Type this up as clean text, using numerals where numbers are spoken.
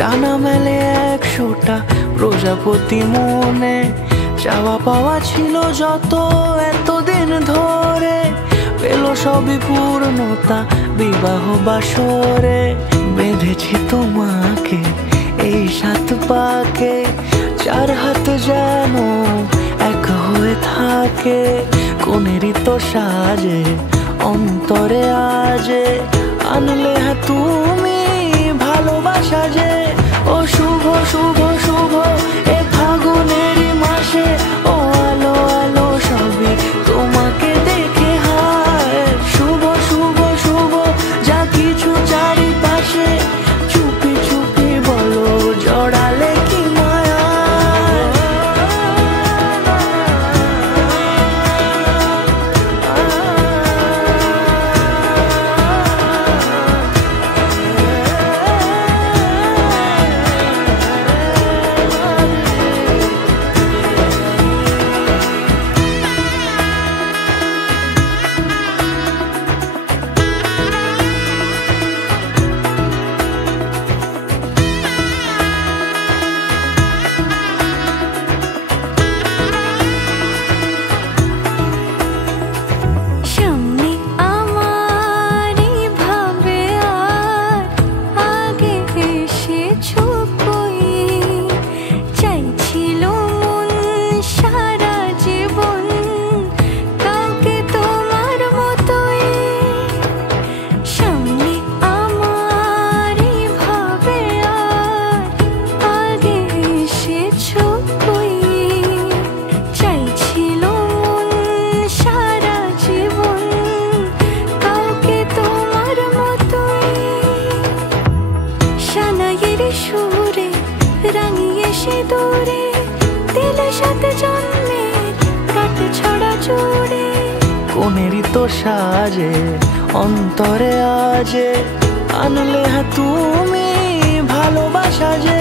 ডানা মেলে 100টা প্রজাপতি মনে, চাওয়া পাওয়া ছিল যত এতদিন ধরে, পেল সবই পূর্ণতা বিবাহ বাসরে। বেঁধেছি তোমাকে এই 7 পাকে, 4 হাত যেন এক হয়ে থাকে। কোনেরই তো সাজে অন্তরে আজে, আনলে হ্যাঁ তুমি ভালোবাসা যে। ও শুভ শুভ শুভ এ ফাগুনেরই মাসে, ও আলো আলো সবই তোমাকে দেখে হায়। শুভ শুভ শুভ যা কিছু চারিপাশে, চুপি চুপি বলো জড়ালে কি মায়া। সুরে রাঙিয়ে সে দূরে, দিলে 7 জন্মের কাট ছড়া জোড়ে। কোনেরই তো সাজে অন্তরে আজে, আনলে হ্যাঁ তুমি ভালোবাসা যে।